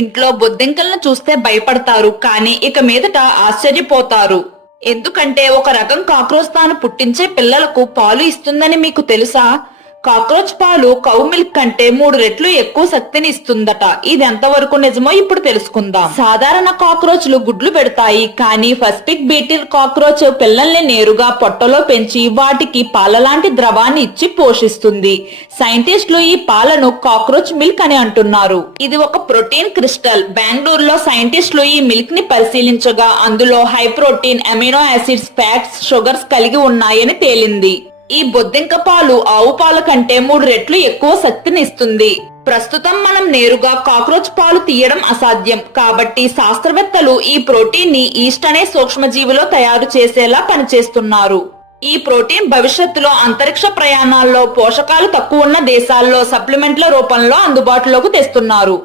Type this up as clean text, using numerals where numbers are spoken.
ఇంట్లో బొద్దింకలను చూస్తే భయపడతారు, కానీ ఇక మీదట ఆశ్చర్యపోతారు. ఎందుకంటే ఒక రకం కాక్రోచ్ తాను పుట్టించే పిల్లలకు పాలు ఇస్తుందని మీకు తెలుసా? కాక్రోచ్ పాలు కౌ మిల్క్ కంటే 3 రెట్లు ఎక్కువ శక్తిని ఇస్తుందట. ఇది ఎంతవరకు నిజమో ఇప్పుడు తెలుసుకుందాం. సాధారణ కాక్రోచ్లు గుడ్లు పెడతాయి, కానీ పసిఫిక్ బీటిల్ కాక్రోచ్ పిల్లల్ని నేరుగా పొట్టలో పెంచి వాటికి పాలలాంటి ద్రవాన్ని ఇచ్చి పోషిస్తుంది. సైంటిస్టులు ఈ పాలను కాక్రోచ్ మిల్క్ అని అంటున్నారు. ఇది ఒక ప్రోటీన్ క్రిస్టల్. బెంగళూరులో సైంటిస్టులు ఈ మిల్క్ ని పరిశీలించగా అందులో high protein, amino acids, fats, sugars కలిగి ఉన్నాయని తేలింది. ఈ బొద్దింక పాలు ఆవు పాల కంటే 3 రెట్లు ఎక్కువ శక్తిని ఇస్తుంది. ప్రస్తుతం మనం నేరుగా కాక్రోచ్ పాలు తీయడం అసాధ్యం, కాబట్టి శాస్త్రవేత్తలు ఈ ప్రోటీన్ ని ఈస్ట్ అనే సూక్ష్మజీవిలో తయారు చేసేలా పనిచేస్తున్నారు. ఈ ప్రోటీన్ భవిష్యత్తులో అంతరిక్ష ప్రయాణాల్లో, పోషకాలు తక్కువ ఉన్న దేశాల్లో సప్లిమెంట్ల రూపంలో అందుబాటులోకి తెస్తున్నారు.